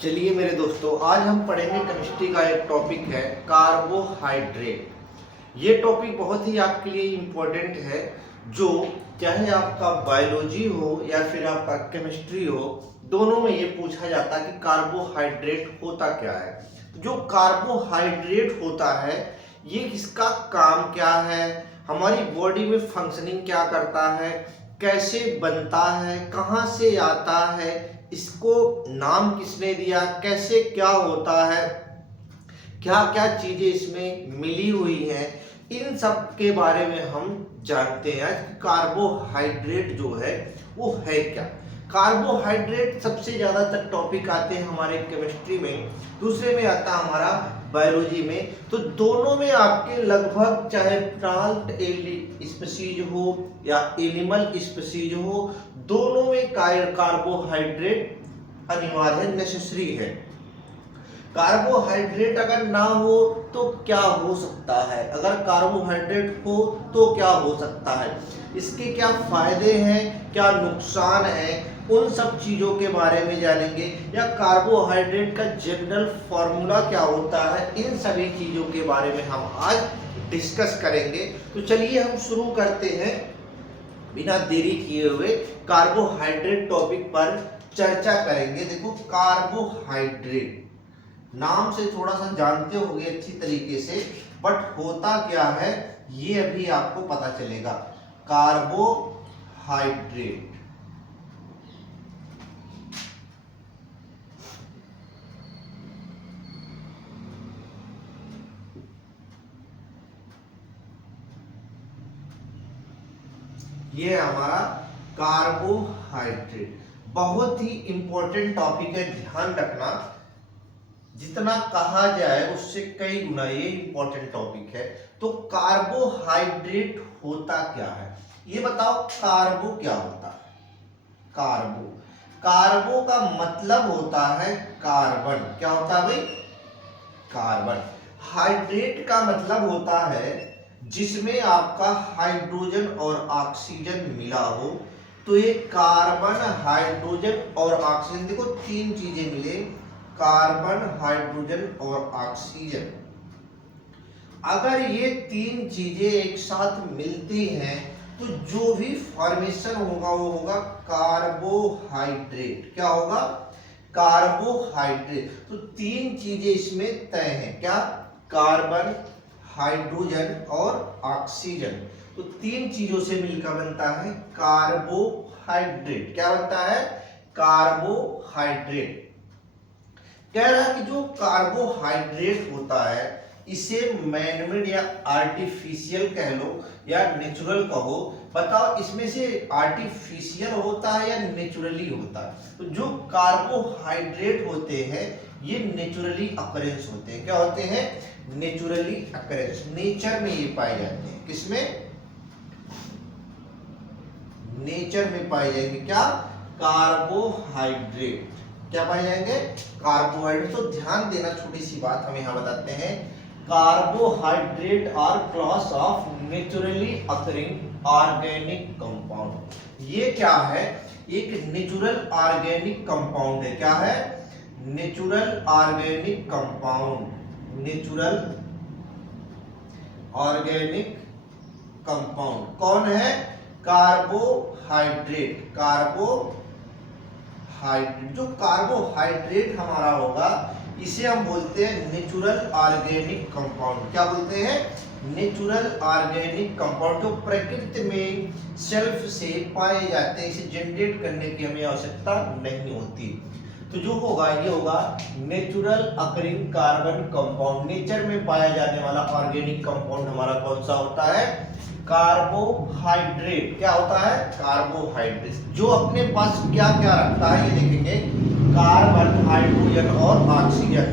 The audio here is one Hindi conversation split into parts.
चलिए मेरे दोस्तों, आज हम पढ़ेंगे केमिस्ट्री का एक टॉपिक है कार्बोहाइड्रेट। ये टॉपिक बहुत ही आपके लिए इम्पोर्टेंट है, जो चाहे आपका बायोलॉजी हो या फिर आपका केमिस्ट्री हो, दोनों में ये पूछा जाता है कि कार्बोहाइड्रेट होता क्या है। जो कार्बोहाइड्रेट होता है ये इसका काम क्या है, हमारी बॉडी में फंक्शनिंग क्या करता है, कैसे बनता है, कहाँ से आता है, इसको नाम किसने दिया, कैसे क्या होता है, क्या क्या चीजें इसमें मिली हुई हैं, इन सब के बारे में हम जानते हैं कि कार्बोहाइड्रेट जो है वो है क्या। कार्बोहाइड्रेट सबसे ज्यादातर टॉपिक आते हैं हमारे केमिस्ट्री में, दूसरे में आता है हमारा बायोलॉजी में। तो दोनों में आपके लगभग चाहे प्लांट स्पीशीज हो या एनिमल स्पीशीज हो, दोनों में कार्बोहाइड्रेट अनिवार्य नेसेसरी है। कार्बोहाइड्रेट अगर ना हो तो क्या हो सकता है, अगर कार्बोहाइड्रेट हो तो क्या हो सकता है, इसके क्या फायदे हैं, क्या नुकसान है, उन सब चीजों के बारे में जानेंगे। या कार्बोहाइड्रेट का जनरल फॉर्मूला क्या होता है, इन सभी चीजों के बारे में हम आज डिस्कस करेंगे। तो चलिए हम शुरू करते हैं बिना देरी किए हुए, कार्बोहाइड्रेट टॉपिक पर चर्चा करेंगे। देखो, कार्बोहाइड्रेट नाम से थोड़ा सा जानते होंगे अच्छी तरीके से, बट होता क्या है ये अभी आपको पता चलेगा। कार्बोहाइड्रेट ये हमारा कार्बोहाइड्रेट बहुत ही इंपॉर्टेंट टॉपिक है, ध्यान रखना। जितना कहा जाए उससे कई गुना ये इंपॉर्टेंट टॉपिक है। तो कार्बोहाइड्रेट होता क्या है ये बताओ। कार्बो क्या होता है? कार्बो, कार्बो का मतलब होता है कार्बन। क्या होता है भाई? कार्बन। हाइड्रेट का मतलब होता है जिसमें आपका हाइड्रोजन और ऑक्सीजन मिला हो। तो ये कार्बन, हाइड्रोजन और ऑक्सीजन, देखो तीन चीजें मिले, कार्बन, हाइड्रोजन और ऑक्सीजन। अगर ये तीन चीजें एक साथ मिलती हैं तो जो भी फॉर्मेशन होगा वो होगा कार्बोहाइड्रेट। क्या होगा? कार्बोहाइड्रेट। तो तीन चीजें इसमें तय हैं, क्या? कार्बन, हाइड्रोजन और ऑक्सीजन। तो तीन चीजों से मिलकर बनता है कार्बोहाइड्रेट। क्या बनता है? कार्बोहाइड्रेट। कह रहा है कि जो कार्बोहाइड्रेट होता है इसे मैनमेड या आर्टिफिशियल कह लो या नेचुरल कहो। बताओ इसमें से आर्टिफिशियल होता है या नेचुरली होता है? तो जो कार्बोहाइड्रेट होते हैं ये नेचुरली अकरेंस होते हैं। क्या होते हैं? नेचुरली अकरेंस, नेचर में ये पाए जाते हैं। किसमें? नेचर में पाए जाएंगे। क्या? कार्बोहाइड्रेट। क्या पाए जाएंगे? कार्बोहाइड्रेट। तो ध्यान देना, छोटी सी बात हम यहां बताते हैं। Carbohydrate are class of naturally occurring organic compound. ये क्या है? एक नेचुरल ऑर्गेनिक कंपाउंड है। क्या है? Natural organic compound. Natural organic compound कौन है? कार्बोहाइड्रेट। कार्बोहाइड्रेट। जो कार्बोहाइड्रेट हमारा होगा इसे हम बोलते हैं नेचुरल ऑर्गेनिक कंपाउंड। क्या बोलते हैं? नेचुरल ऑर्गेनिक कंपाउंड, जो प्रकृति में सेल्फ से पाए जाते हैं, इसे जनरेट करने की हमें आवश्यकता नहीं होती। तो जो होगा ये होगा natural occurring carbon compound. Nature में पाया जाने वाला ऑर्गेनिक कंपाउंड हमारा कौन सा होता है? कार्बोहाइड्रेट। क्या होता है? कार्बोहाइड्रेट। जो अपने पास क्या क्या रखता है ये देखेंगे, कार्बन, हाइड्रोजन और ऑक्सीजन।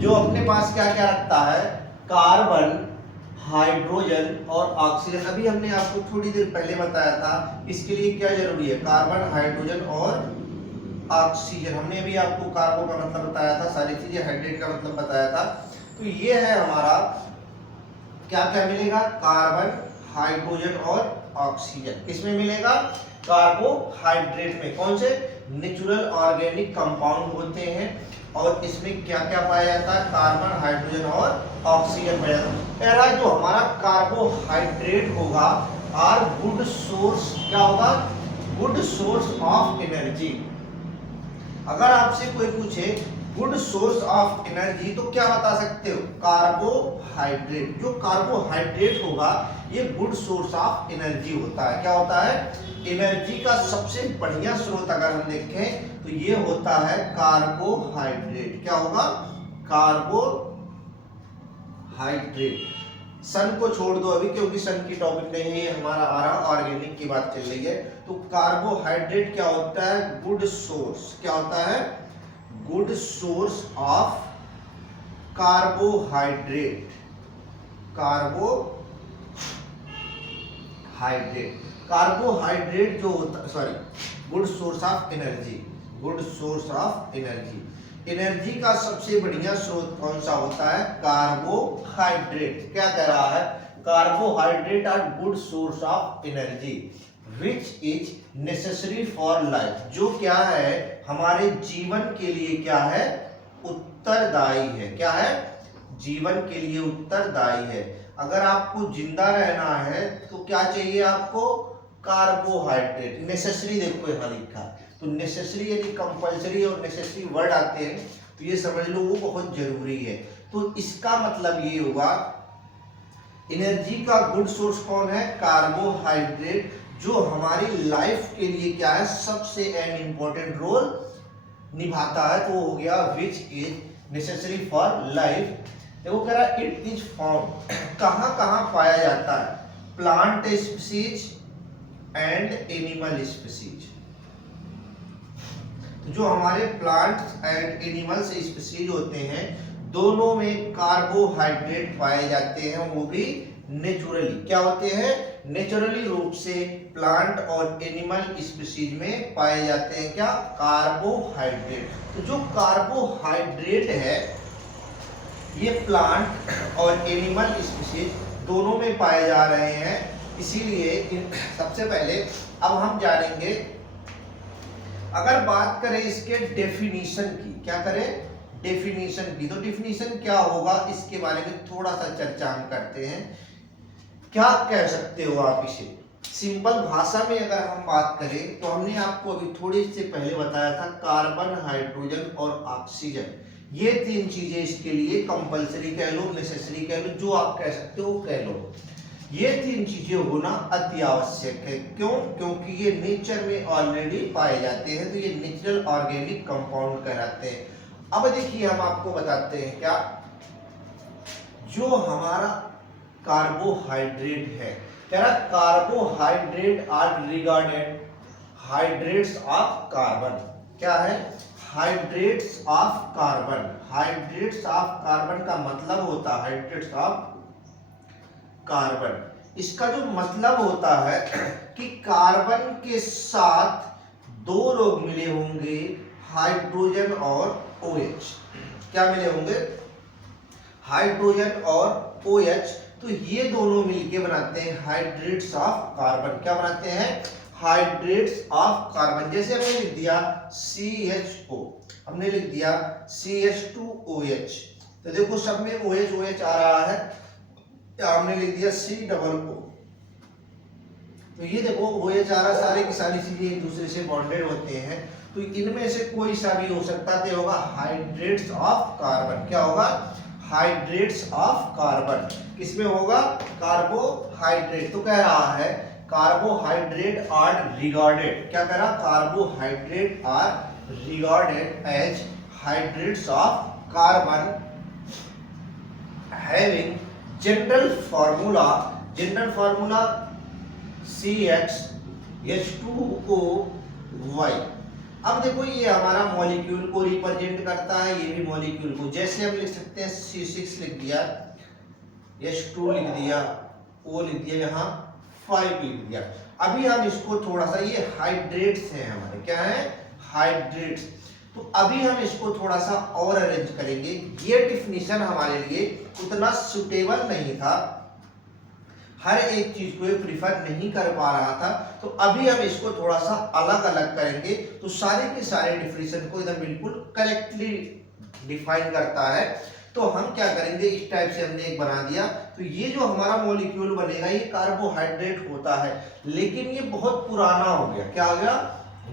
जो अपने पास क्या क्या रखता है? कार्बन, हाइड्रोजन और ऑक्सीजन। अभी हमने आपको थोड़ी देर पहले बताया था इसके लिए क्या जरूरी है, कार्बन, हाइड्रोजन और ऑक्सीजन। हमने अभी आपको कार्बो का मतलब बताया था, सारी चीजें, हाइड्रेट का मतलब बताया था। तो ये है हमारा क्या क्या मिलेगा, कार्बन, हाइड्रोजन और ऑक्सीजन। किसमें मिलेगा? कार्बोहाइड्रेट में। कौन से? नेचुरल ऑर्गेनिक कंपाउंड होते हैं और इसमें क्या क्या पाया जाता है? कार्बन, हाइड्रोजन और ऑक्सीजन पाया जाता है। पहला जो हमारा कार्बोहाइड्रेट होगा आर गुड सोर्स, क्या होगा? Good source of energy. अगर आपसे कोई पूछे गुड सोर्स ऑफ एनर्जी तो क्या बता सकते हो? कार्बोहाइड्रेट। जो कार्बोहाइड्रेट होगा ये गुड सोर्स ऑफ एनर्जी होता है। क्या होता है? एनर्जी का सबसे बढ़िया स्रोत अगर हम देखें तो ये होता है कार्बोहाइड्रेट। क्या होगा? कार्बोहाइड्रेट। सन को छोड़ दो अभी, क्योंकि सन की टॉपिक नहीं है, हमारा आ रहा ऑर्गेनिक की बात चल रही है। तो कार्बोहाइड्रेट क्या होता है? Good source. क्या होता है? Good source of carbohydrate. Carbohydrate जो होता, sorry, good source of energy. Good source of energy. Energy का सबसे बढ़िया स्रोत कौन सा होता है? कार्बोहाइड्रेट। क्या कह रहा है? Carbohydrate are good source of energy which is necessary for life. जो क्या है? हमारे जीवन के लिए क्या है? उत्तरदायी है। क्या है? जीवन के लिए उत्तरदायी है। अगर आपको जिंदा रहना है तो क्या चाहिए आपको? कार्बोहाइड्रेट। नेसेसरी देखो यहाँ लिखा, तो नेसेसरी यानी कंपलसरी और नेसेसरी वर्ड आते हैं तो ये समझ लो वो बहुत जरूरी है। तो इसका मतलब ये होगा एनर्जी का गुड सोर्स कौन है? कार्बोहाइड्रेट, जो हमारी लाइफ के लिए क्या है? सबसे एन इंपॉर्टेंट रोल निभाता है। तो हो गया विच इज नेसेसरी फॉर लाइफ। देखो कह रहा इट इज फाउंड, कहाँ कहाँ पाया जाता है? Plant species and animal species. जो हमारे प्लांट एंड एनिमल्स स्पीसीज होते हैं दोनों में कार्बोहाइड्रेट पाए जाते हैं, वो भी नेचुरली। क्या होते हैं? नेचुरली रूप से प्लांट और एनिमल स्पीसीज में पाए जाते हैं। क्या? कार्बोहाइड्रेट। तो जो कार्बोहाइड्रेट है ये प्लांट और एनिमल स्पीसीज दोनों में पाए जा रहे हैं। इसीलिए सबसे पहले अब हम जानेंगे, अगर बात करें इसके डेफिनीशन की, क्या करें? डेफिनीशन की। तो डेफिनीशन क्या होगा इसके बारे में थोड़ा सा चर्चा हम करते हैं। क्या कह सकते हो आप इसे? सिंपल भाषा में अगर हम बात करें तो हमने आपको अभी थोड़ी से पहले बताया था कार्बन, हाइड्रोजन और ऑक्सीजन, ये तीन चीजें इसके लिए कंपलसरी कह लो, नेसेसरी कह लो, जो आप कह सकते हो कह लो। ये तीन चीजें होना अति आवश्यक है। क्यों? क्योंकि ये नेचर में ऑलरेडी पाए जाते हैं, तो ये नेचुरल ऑर्गेनिक कंपाउंड कहलाते हैं। अब देखिए हम आपको बताते हैं क्या, जो हमारा कार्बोहाइड्रेट है, कह रहा carbohydrate are regarded hydrates of carbon. क्या है? Hydrates of carbon. Hydrates of carbon का मतलब होता है हाइड्रेट्स ऑफ कार्बन। इसका जो मतलब होता है कि कार्बन के साथ दो लोग मिले होंगे, हाइड्रोजन और OH। क्या मिले होंगे? हाइड्रोजन और OH। तो ये दोनों मिलके बनाते हैं हाइड्रेट्स ऑफ कार्बन। क्या बनाते हैं? Hydrates of carbon. जैसे हमने लिख दिया CHO, हमने लिख दिया CH2OH, तो देखो सब में OH OH आ रहा है, हमने लिख दिया COO। तो ये देखो OH आ रहा, सारे की सारी चीजें एक दूसरे से बॉन्डेड होते हैं, तो इनमें से कोई सा भी हो सकता है, तो होगा हाइड्रेट्स ऑफ कार्बन। क्या होगा? Hydrates of carbon. किसमें होगा? कार्बोहाइड्रेट। तो कह रहा है कार्बोहाइड्रेट आर रिगार्डेड, क्या कह रहा? Carbohydrate are regarded as hydrates of carbon having general formula CHH2OY। अब देखो ये हमारा मॉलिक्यूल को रिप्रेजेंट करता है, ये भी मॉलिक्यूल को। जैसे हम लिख सकते हैं C6 लिख दिया, H2 लिख दिया, O लिख दिया, यहाँ 5 लिख दिया। अभी हम इसको थोड़ा सा, ये हाइड्रेट्स हैं हमारे, क्या है? हाइड्रेट्स। तो अभी हम इसको थोड़ा सा और अरेंज करेंगे। ये डिफिनीशन हमारे लिए उतना सुटेबल नहीं था, हर एक चीज को ये प्रिफर नहीं कर पा रहा था। तो अभी हम इसको थोड़ा सा अलग अलग करेंगे, तो सारे के सारे डिफिनेशन को एकदम बिल्कुल करेक्टली डिफाइन करता है। तो हम क्या करेंगे, इस टाइप से हमने एक बना दिया। तो ये जो हमारा मॉलिक्यूल बनेगा ये कार्बोहाइड्रेट होता है, लेकिन ये बहुत पुराना हो गया। क्या हो गया?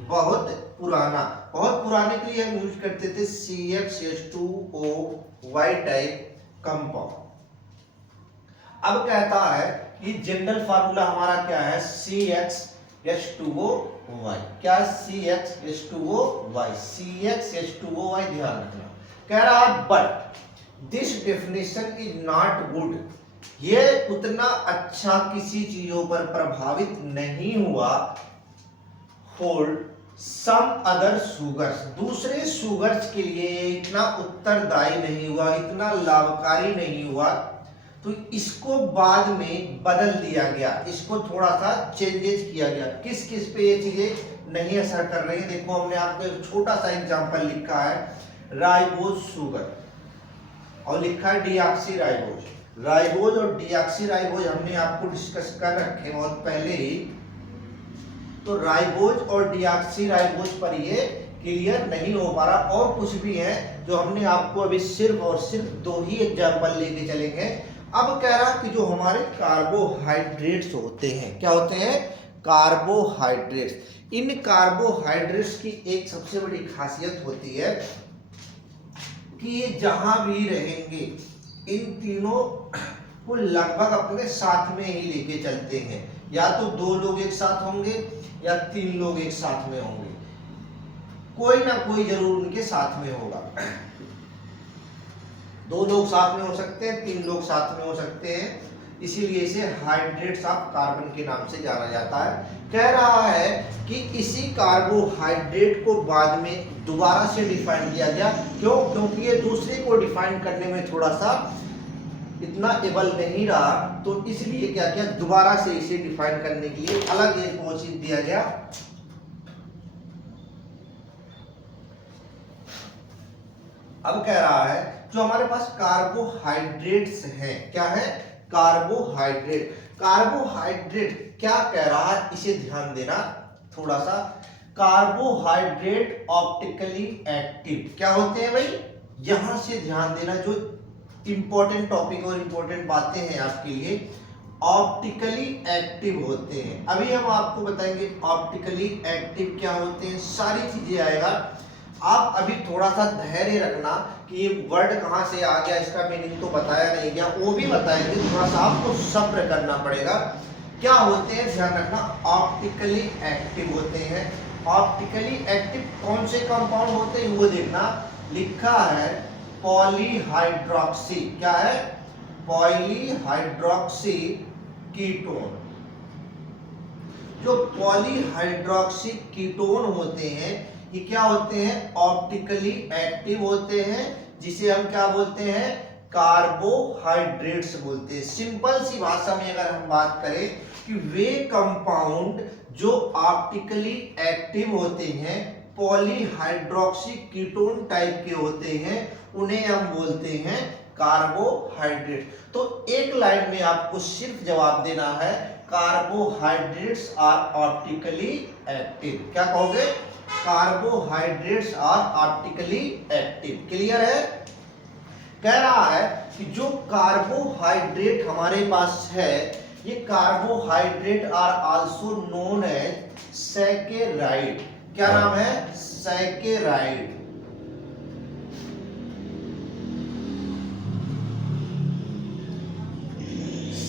बहुत पुराना। बहुत पुराने के लिए हम यूज करते थे CHH2O टाइप कंपाउंड। अब कहता है कि जनरल फार्मूला हमारा क्या है, CHH2OY। क्या है? CHH2OY। CHH2OY ध्यान रखना। कह रहा but this definition is not good. ये उतना अच्छा किसी चीजों पर प्रभावित नहीं हुआ। फॉर सम अदर सुगर्स, दूसरे सुगर्स के लिए इतना उत्तरदायी नहीं हुआ, इतना लाभकारी नहीं हुआ। तो इसको बाद में बदल दिया गया, इसको थोड़ा सा चेंजेस किया गया। किस किस पे ये चीजें नहीं असर कर रही है? देखो हमने आपको एक छोटा सा एग्जांपल लिखा है, राइबोज शुगर, और लिखा है डीऑक्सी राइबोज। राइबोज और डीऑक्सी राइबोज हमने आपको डिस्कस कर रखे बहुत पहले ही। तो राइबोज और डीऑक्सी राइबोज पर ये क्लियर नहीं हो पा रहा, और कुछ भी है जो हमने आपको अभी सिर्फ और सिर्फ दो ही एग्जांपल लेके चलेंगे। अब कह रहा कि जो हमारे कार्बोहाइड्रेट्स होते हैं, क्या होते हैं? कार्बोहाइड्रेट्स। इन कार्बोहाइड्रेट्स की एक सबसे बड़ी खासियत होती है कि ये जहां भी रहेंगे इन तीनों को लगभग अपने साथ में ही लेके चलते हैं। या तो दो लोग एक साथ होंगे या तीन लोग एक साथ में होंगे, कोई ना कोई जरूर उनके साथ में होगा। दो लोग साथ में हो सकते हैं, तीन लोग साथ में हो सकते हैं, इसीलिए इसे हाइड्रेट्स ऑफ कार्बन के नाम से जाना जाता है। कह रहा है कि इसी कार्बोहाइड्रेट को बाद में दोबारा से डिफाइन किया गया। क्यों? क्योंकि ये दूसरे को डिफाइन करने में थोड़ा सा इतना एबल नहीं रहा, तो इसलिए क्या किया, दोबारा से इसे डिफाइन करने के लिए अलग एक वो चीज दिया गया। अब कह रहा है जो हमारे पास कार्बोहाइड्रेट्स हैं, क्या है? कार्बोहाइड्रेट। कार्बोहाइड्रेट क्या कह रहा है, इसे ध्यान देना थोड़ा सा। कार्बोहाइड्रेट ऑप्टिकली एक्टिव क्या होते हैं भाई? यहां से ध्यान देना, जो इंपॉर्टेंट टॉपिक और इंपॉर्टेंट बातें हैं आपके लिए। ऑप्टिकली एक्टिव होते हैं, अभी हम आपको बताएंगे ऑप्टिकली एक्टिव क्या होते हैं, सारी चीजें आएगा। आप अभी थोड़ा सा धैर्य रखना कि ये वर्ड कहाँ से आ गया, इसका मीनिंग तो बताया नहीं गया, वो भी बताएंगे। थोड़ा सा आपको सब्र करना पड़ेगा। क्या होते हैं ध्यान रखना, ऑप्टिकली एक्टिव होते हैं। ऑप्टिकली एक्टिव कौन से कंपाउंड होते हैं वो देखना। लिखा है पॉलीहाइड्रोक्सी, क्या है? Polyhydroxy ketone. जो पॉलीहाइड्रोक्सी कीटोन होते हैं ये क्या होते हैं? ऑप्टिकली एक्टिव होते हैं, जिसे हम क्या बोलते हैं? कार्बोहाइड्रेट्स बोलते हैं। सिंपल सी भाषा में अगर हम बात करें कि वे कंपाउंड जो ऑप्टिकली एक्टिव होते हैं, पॉलीहाइड्रोक्सी कीटोन टाइप के होते हैं, उन्हें हम बोलते हैं कार्बोहाइड्रेट। तो एक लाइन में आपको सिर्फ जवाब देना है, कार्बोहाइड्रेट्स आर ऑप्टिकली एक्टिव। क्या कहोगे? Carbohydrates are optically active. Clear है? कह रहा है कि जो कार्बोहाइड्रेट हमारे पास है, ये carbohydrate are also known as saccharide. क्या नाम है? सैकेराइड।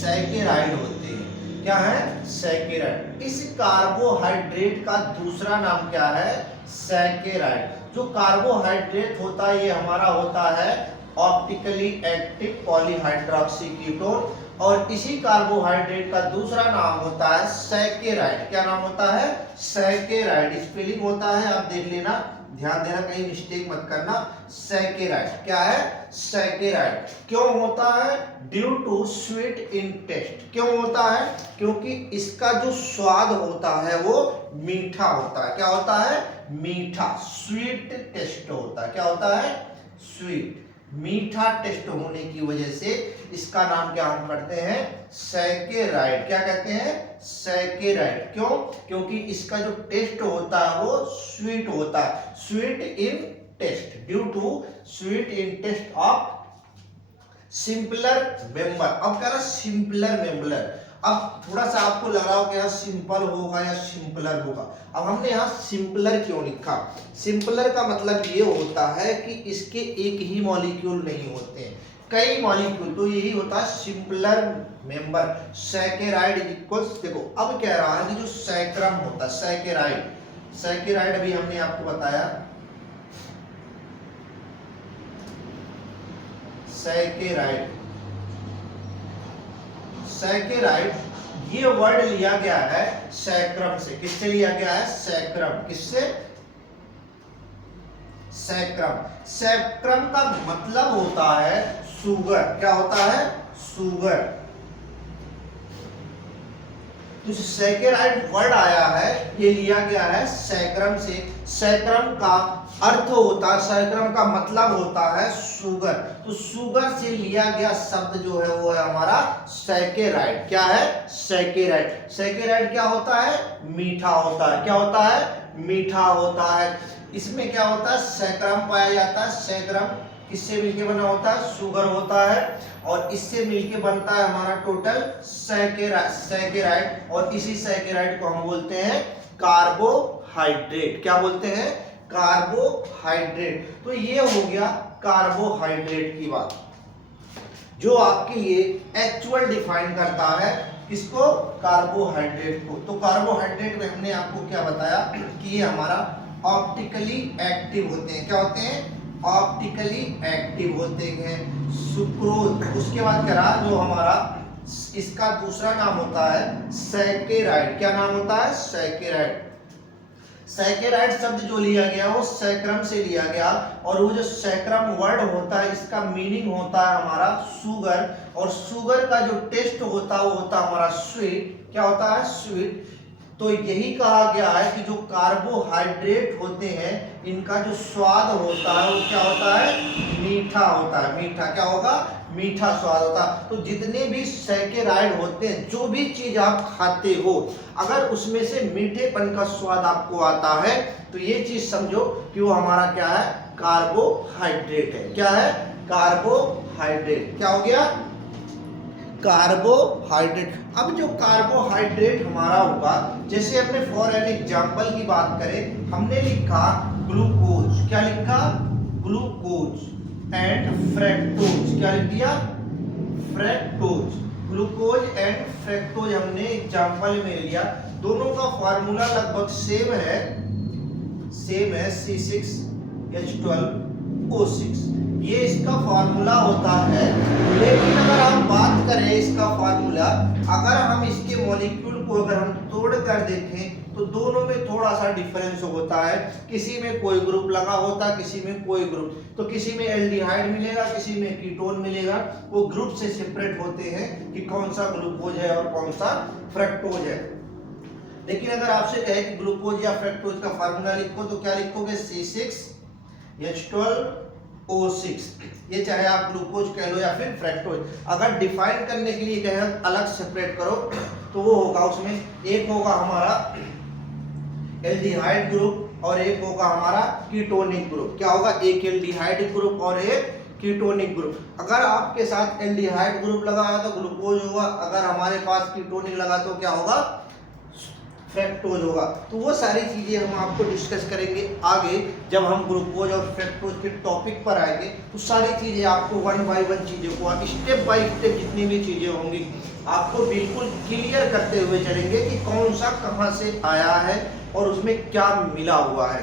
सैकेराइड होते हैं। क्या है? सैकेराइड। इस कार्बोहाइड्रेट का दूसरा नाम क्या है? सैकेराइड। जो कार्बोहाइड्रेट होता है ये हमारा होता है ऑप्टिकली एक्टिव पॉलीहाइड्रोक्सी कीटोन, और इसी कार्बोहाइड्रेट का दूसरा नाम होता है सैकेराइड। क्या नाम होता है? सैकेराइड। स्पेलिंग होता है, आप देख लेना, ध्यान देना, कहीं मिस्टेक मत करना। सैकेराइड क्या है? सैकेराइड। क्यों होता है? Due to sweet in taste. क्यों होता है? क्योंकि इसका जो स्वाद होता है वो मीठा होता है। क्या होता है? मीठा, स्वीट टेस्ट होता है। क्या होता है? स्वीट। मीठा टेस्ट होने की वजह से इसका नाम क्या हम करते हैं, सैकेराइड। क्या कहते हैं, सैकेराइड। क्यों, क्योंकि इसका जो टेस्ट होता है वो स्वीट होता है, sweet in taste, due to sweet in taste of simpler member. अब क्या ना, सिंपलर मेंबर। अब थोड़ा सा आपको लग रहा हो कि यहाँ सिंपल होगा या सिंपलर होगा। अब हमने यहाँ सिंपलर क्यों लिखा, सिंपलर का मतलब ये होता है कि इसके एक ही मॉलिक्यूल नहीं होते हैं, कई मॉलिक्यूल, तो यही होता है सिंपलर मेंबर। सैकेराइड इक्वल्स, देखो अब कह रहा है कि जो सैकरम होता है, सैकेराइड, सैकेराइड अभी हमने आपको बताया, सैकेराइड, सैकेराइड ये वर्ड लिया गया है सैक्रम से। किससे लिया गया है, सैक्रम। किससे, सैक्रम। सैक्रम का मतलब होता है सुगर। क्या होता है, सुगर। तो सैकेराइड वर्ड आया है, ये लिया गया है सैक्रम से। सैक्रम का अर्थ होता है, सैक्रम का मतलब होता है सुगर। तो सुगर से लिया गया शब्द जो है वो है हमारा सैकेराइड। क्या है, सैकेराइड। सैकेराइड क्या होता है, मीठा होता है। क्या होता है, मीठा होता है। इसमें क्या होता है, सैक्रम पाया जाता है। सैक्रम किससे मिलके बना होता है, सुगर होता है, और इससे मिलके बनता है हमारा टोटल सैकेराइड। और इसी सैकेराइड को हम बोलते हैं कार्बोहाइड्रेट। क्या बोलते हैं, कार्बोहाइड्रेट। तो ये हो गया कार्बोहाइड्रेट की बात, जो आपके लिए एक्चुअल डिफाइन करता है किसको, कार्बोहाइड्रेट को। तो कार्बोहाइड्रेट में हमने आपको क्या बताया कि ये हमारा ऑप्टिकली एक्टिव होते हैं। क्या होते हैं, ऑप्टिकली एक्टिव होते हैं। सुक्रोज, उसके बाद क्या रहा, जो हमारा इसका दूसरा नाम होता है सैकेराइड। क्या नाम होता है, सैकेराइड। सैकेराइड शब्द जो लिया गया वो सैक्रम से लिया गया, और वो जो सैक्रम वर्ड होता है इसका मीनिंग होता है हमारा सुगर, और सुगर का जो टेस्ट होता है वो होता है हमारा स्वीट। क्या होता है, स्वीट। तो यही कहा गया है कि जो कार्बोहाइड्रेट होते हैं इनका जो स्वाद होता है वो क्या होता है, मीठा होता है। मीठा क्या होगा, मीठा स्वाद होता है। तो जितने भी सैकेराइड होते हैं, जो भी चीज आप खाते हो, अगर उसमें से मीठेपन का स्वाद आपको आता है तो ये चीज समझो कि वो हमारा क्या है, कार्बोहाइड्रेट है। क्या है, कार्बोहाइड्रेट। क्या हो गया, कार्बोहाइड्रेट। अब जो कार्बोहाइड्रेट हमारा होगा, जैसे अपने फॉर एन एग्जांपल की बात करें, हमने लिखा ग्लूकोज। क्या लिखा, ग्लूकोज एंड फ्रैक्टोज। क्या लिख दिया, फ्रैक्टोज। ग्लूकोज एंड फ्रैक्टोज हमने एग्जांपल में लिया। दोनों का फार्मूला लगभग सेम है, C6H12O6। ये इसका फार्मूला होता है। लेकिन अगर हम बात करें इसका फार्मूला, अगर हम इसके मॉलिक्यूल को अगर हम तोड़ कर देखें तो दोनों में थोड़ा सा डिफरेंस होता है। किसी में कोई ग्रुप लगा होता है, किसी में कोई ग्रुप। तो किसी में एल्डिहाइड मिलेगा, किसी में कीटोन मिलेगा। वो ग्रुप से सेपरेट होते हैं कि कौन सा ग्लूकोज है और कौन सा फ्रक्टोज है। लेकिन अगर आपसे कहे कि ग्लूकोज या फ्रक्टोज का फार्मूला लिखो तो क्या लिखोगे, C6H12O6। ये चाहे आप ग्लूकोज कह लो या फिर फ्रक्टोज। अगर डिफाइन करने के लिए कहे अलग सेपरेट करो तो वो होगा, उसमें एक होगा हमारा एल्डिहाइड ग्रुप और एक होगा हमारा कीटोनिक ग्रुप। क्या होगा, एक एल्डिहाइड ग्रुप और एक कीटोनिक ग्रुप। अगर आपके साथ एल्डिहाइड ग्रुप लगा है तो ग्लूकोज होगा, अगर हमारे पास कीटोनिक लगा तो क्या होगा, फ्रक्टोज होगा। तो वो सारी चीजें हम आपको डिस्कस करेंगे आगे, जब हम ग्लूकोज और फ्रक्टोज के टॉपिक पर आएंगे तो सारी चीजें आपको वन बाय वन चीजों को स्टेप बाय स्टेप जितनी भी चीजें होंगी आपको बिल्कुल क्लियर करते हुए चलेंगे कि कौन सा कहां से आया है और उसमें क्या मिला हुआ है।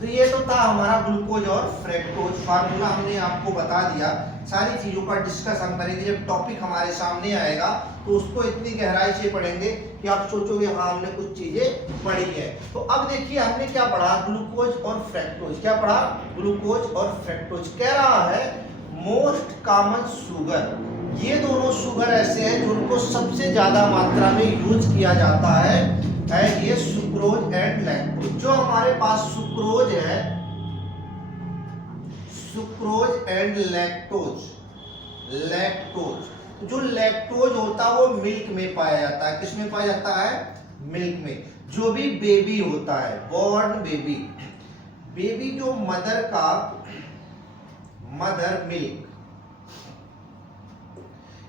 तो ये तो था हमारा ग्लूकोज और फ्रक्टोज। फार्मूला हमने आपको बता दिया। सारी चीजों का डिस्कस हम करेंगे जब टॉपिक हमारे सामने आएगा, तो उसको इतनी गहराई से पढ़ेंगे कि आप सोचोगे हाँ हमने कुछ चीजें पढ़ी है। तो अब देखिए हमने क्या पढ़ा, ग्लूकोज और फ्रक्टोज। क्या पढ़ा, ग्लूकोज और फ्रक्टोज। कह रहा है मोस्ट कॉमन शुगर। ये दोनों शुगर ऐसे हैं जिनको सबसे ज्यादा मात्रा में यूज किया जाता है ये सुक्रोज एंड लैक्टोज। जो हमारे पास सुक्रोज है, सुक्रोज एंड लैक्टोज। लैक्टोज, जो लैक्टोज होता है वो मिल्क में पाया जाता है। किसमें पाया जाता है? मिल्क में। जो भी बेबी होता है, बॉर्न बेबी, बेबी जो मदर का मदर मिल्क,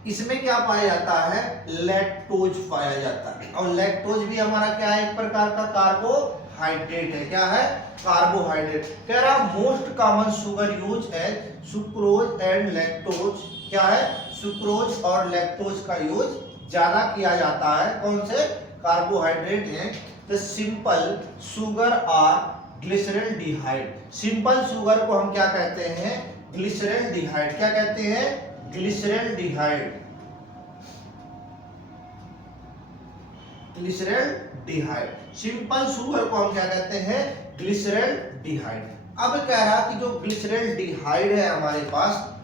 इसमें क्या पाया जाता है? लैक्टोज पाया जाता है। और लैक्टोज भी हमारा क्या है? एक प्रकार का कार्बोहाइड्रेट है। क्या है? कार्बोहाइड्रेट। कह रहा मोस्ट कॉमन शुगर यूज है सुक्रोज एंड लैक्टोज। क्या है? सुक्रोज और लैक्टोज का यूज ज्यादा किया जाता है। कौन से? कार्बोहाइड्रेट हैं। The simple sugar are glyceraldehyde. Simple sugar को हम क्या कहते हैं? ग्लिसरॉल्डिहाइड। क्या कहते हैं? ग्लिसरॉल्डिहाइड। ग्लिसरॉल्डिहाइड। सिंपल शुगर को हम क्या कहते हैं? ग्लिसरॉल्डिहाइड। अब कह रहा कि जो ग्लिसरॉल्डिहाइड है हमारे पास,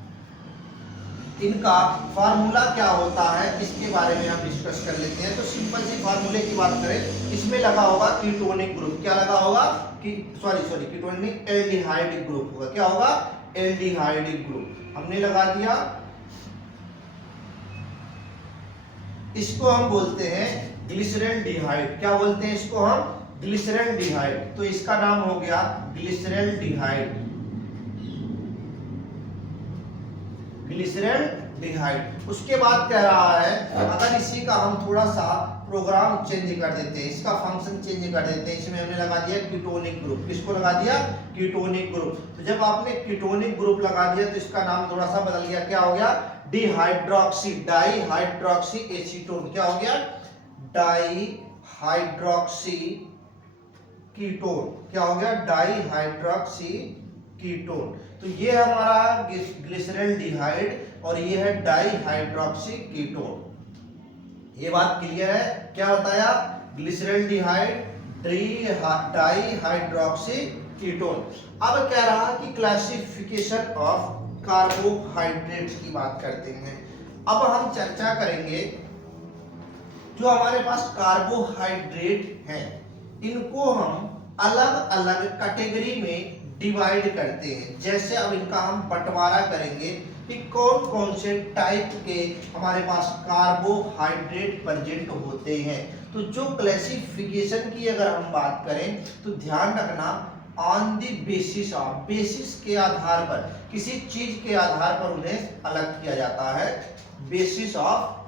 इनका फार्मूला क्या होता है इसके बारे में हम डिस्कस कर लेते हैं। तो सिंपल सी फार्मूले की बात करें, इसमें लगा होगा कीटोनिक ग्रुप। क्या लगा होगा? सॉरी कीटोनिक एल्डिहाइडिक ग्रुप होगा। क्या होगा? एल्डिहाइडिक ग्रुप हमने लगा दिया। इसको हम बोलते हैं ग्लिसरॉल्डिहाइड। क्या बोलते हैं इसको हम? ग्लिसरॉल्डिहाइड। तो इसका नाम हो गया ग्लिसरॉल्डिहाइड। ग्लिसरॉल्डिहाइड। उसके बाद कह रहा है अगर इसी का हम थोड़ा सा प्रोग्राम चेंज कर देते हैं, इसका फंक्शन चेंज कर देते हैं, इसमें हमने लगा दिया कीटोनिक ग्रुप। किसको लगा दिया? Ketonic group. तो जब आपने कीटोनिक ग्रुप लगा दिया तो इसका नाम थोड़ा सा बदल गया। क्या हो गया? Dehydroxy, dihydroxy acetone. क्या हो गया? Dihydroxy ketone. क्या हो गया? Dihydroxy ketone. तो ये हमारा ग्लिसरॉल्डिहाइड और ये है डाइहाइड्रोक्सी कीटोन। ये बात क्लियर है? क्या बताया? Glyceraldehyde, dihydroxy ketone. अब कह रहा कि क्लासिफिकेशन ऑफ कार्बोहाइड्रेट्स की बात करते हैं। अब हम चर्चा करेंगे जो हमारे पास कार्बोहाइड्रेट हैं, इनको हम अलग अलग कैटेगरी में डिवाइड करते हैं। जैसे अब इनका हम बंटवारा करेंगे कि कौन कौन से टाइप के हमारे पास कार्बोहाइड्रेट प्रेजेंट होते हैं। तो जो क्लासिफिकेशन की अगर हम बात करें तो ध्यान रखना, on the basis of, basis के आधार पर, किसी चीज के आधार पर उन्हें अलग किया जाता है। Basis of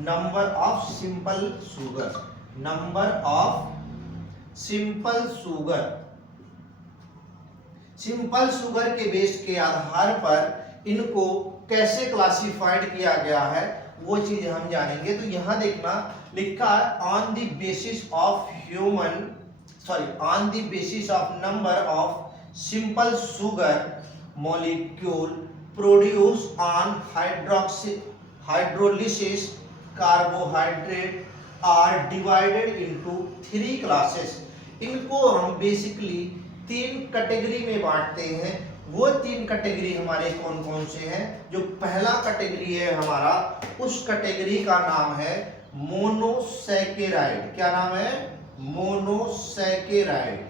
number of simple sugar, number of simple sugar, simple sugar के बेस के आधार पर इनको कैसे क्लासिफाइड किया गया है वो चीज हम जानेंगे। तो यहां देखना लिखा है on the basis of human, on the basis of number of simple sugar molecule produce on hydrolysis carbohydrate are divided into 3 classes. इनको हम बेसिकली 3 कैटेगरी में बांटते हैं। वो 3 कैटेगरी हमारे कौन कौन से हैं? जो पहला कैटेगरी है हमारा, उस कैटेगरी का नाम है मोनोसैकेराइड। क्या नाम है? मोनोसैकेराइड।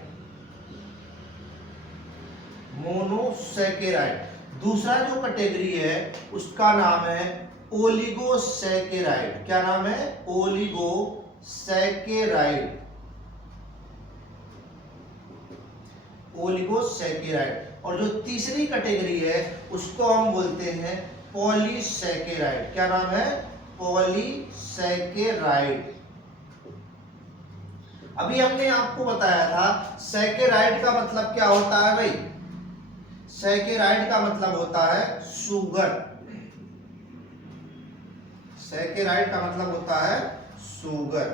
मोनोसैकेराइड। दूसरा जो कैटेगरी है उसका नाम है ओलिगोसैकेराइड। क्या नाम है? ओलिगोसैकेराइड। ओलिगोसैकेराइड। और जो तीसरी कैटेगरी है उसको हम बोलते हैं पॉलीसैकेराइड। क्या नाम है? पॉलीसैकेराइड। अभी हमने आपको बताया था सैकेराइड का मतलब क्या होता है भाई? सैकेराइड का मतलब होता है शुगर। सैकेराइड का मतलब होता है शुगर।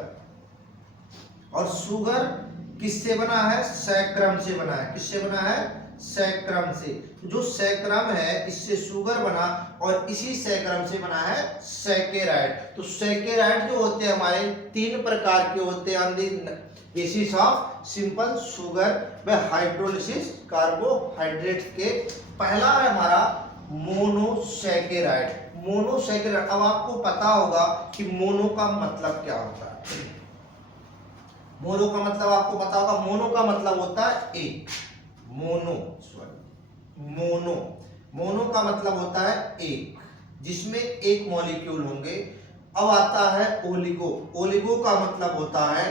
और शुगर किससे बना है? सैक्रम से बना है। किससे बना है? सैक्रम से। जो सैक्रम है इससे शुगर बना और इसी सैक्रम से बना है सैकेराइड। तो सैकेराइड जो होते हैं हमारे 3 प्रकार के होते हैं on the basis of simple sugar व हाइड्रोलिसिस कार्बोहाइड्रेट के। पहला है हमारा मोनोसैकेराइड। मोनोसैकेराइड। अब आपको पता होगा कि मोनो का मतलब क्या होता है। मोनो का मतलब आपको पता होगा, मोनो का मतलब होता है एक। मोनो मोनो का मतलब होता है एक, जिसमें एक मॉलिक्यूल होंगे। अब आता है ओलिगो। ओलिगो का मतलब होता है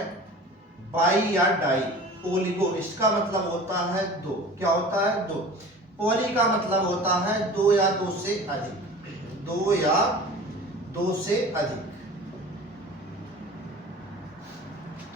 बाई या डाई। ओलिगो इसका मतलब होता है दो। क्या होता है? दो। पॉली का मतलब होता है दो या दो से अधिक। दो या दो से अधिक।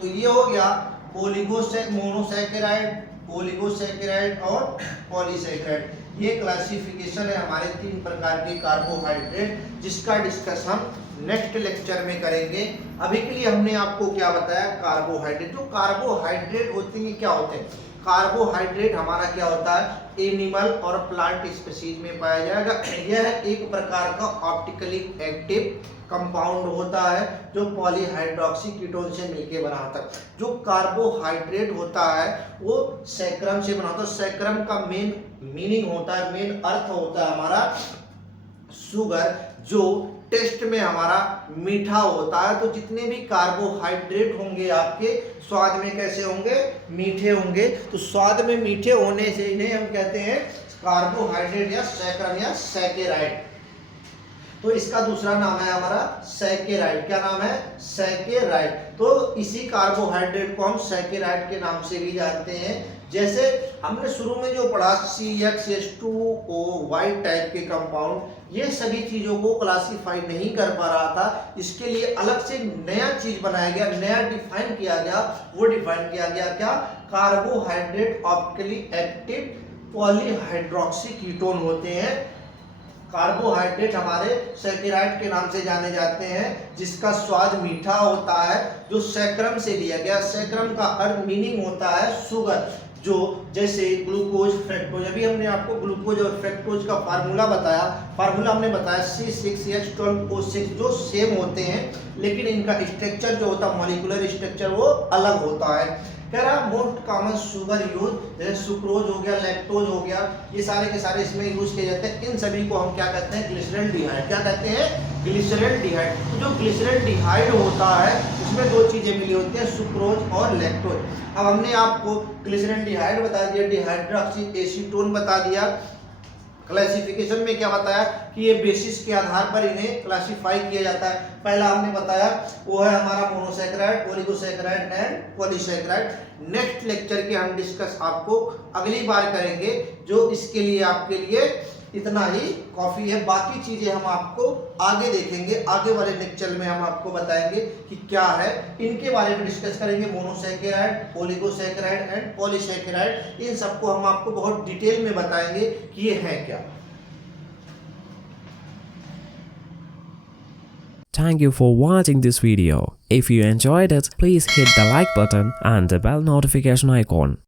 तो ये हो गया मोनोसैकेराइड, ओलिगोसैकेराइड और पॉलीसैकेराइड। ये क्लासिफिकेशन है हमारे 3 प्रकार के कार्बोहाइड्रेट, जिसका डिस्कस हम नेक्स्ट लेक्चर में करेंगे। अभी के लिए हमने आपको क्या बताया? कार्बोहाइड्रेट। जो कार्बोहाइड्रेट होते हैं क्या होते हैं? कार्बोहाइड्रेट हमारा क्या होता है? एनिमल और प्लांट स्पीशीज में पाया जाएगा। यह एक प्रकार का ऑप्टिकली एक्टिव कंपाउंड होता है जो पॉलीहाइड्रोक्सी कीटोन से मिलकर बना होता है। जो कार्बोहाइड्रेट होता है वो सैकरम से बना होता है। सैकरम का मेन मीनिंग होता है, मेन अर्थ होता है हमारा शुगर, जो टेस्ट में हमारा मीठा होता है। तो जितने भी कार्बोहाइड्रेट होंगे आपके स्वाद में कैसे होंगे? मीठे होंगे। तो स्वाद में मीठे होने से इन्हें हम कहते हैं कार्बोहाइड्रेट या सैकरम या सैकेराइड। तो इसका दूसरा नाम है हमारा सैकेराइड। क्या नाम है? सैकेराइड। तो इसी कार्बोहाइड्रेट को हम सैकेराइड के नाम से भी जानते हैं। जैसे हमने शुरू में जो पढ़ा CHH2O वाइट टाइप के कंपाउंड, ये सभी चीजों को क्लासिफाई नहीं कर पा रहा था। इसके लिए अलग से नया चीज बनाया गया, नया डिफाइन किया गया। वो डिफाइन किया गया क्या? Carbohydrate optically active polyhydroxy ketone होते हैं। कार्बोहाइड्रेट हमारे सैकेराइड के नाम से जाने जाते हैं, जिसका स्वाद मीठा होता है, जो सैकरम से लिया गया। सैकरम का अर्थ मीनिंग होता है शुगर, जो जैसे ग्लूकोज, फ्रक्टोज। अभी हमने आपको ग्लूकोज और फ्रक्टोज का फार्मूला बताया। फार्मूला हमने बताया C6H12O6, जो सेम होते हैं, लेकिन इनका स्ट्रक्चर जो होता है, मॉलिक्यूलर स्ट्रक्चर, वो अलग होता है। कह रहा मोस्ट कॉमन शुगर यूज, जैसे सुक्रोज हो गया, लैक्टोज हो गया, ये सारे के सारे इसमें यूज किए जाते हैं। इन सभी को हम क्या कहते हैं? ग्लिसरॉल्डिहाइड। क्या कहते हैं? ग्लिसरॉल्डिहाइड। तो जो ग्लिसरॉल्डिहाइड होता है उसमें दो चीजें मिली होती हैं, सुक्रोज और लैक्टोज। अब हमने आपको ग्लिसरॉल्डिहाइड बता दिया, डिहाइड्रोक्सी एसीटोन बता दिया। क्लासिफिकेशन में क्या बताया कि ये बेसिस के आधार पर इन्हें क्लासिफाई किया जाता है। पहला हमने बताया वो है हमारा monosaccharide, oligosaccharide and polysaccharide. Next lecture के हम डिस्कस आपको अगली बार करेंगे, जो इसके लिए आपके लिए इतना ही काफी है। बाकी चीजें हम आपको आगे देखेंगे, आगे वाले लेक्चर में हम आपको बताएंगे कि क्या है, इनके बारे में डिस्कस करेंगे। मोनोसैकेराइड, ओलिगोसैकेराइड एंड पॉलीसैकेराइड, इन सबको हम आपको बहुत डिटेल में बताएंगे कि ये है क्या। Thank you for watching this video. If you enjoyed it, please hit the like button and the bell notification icon.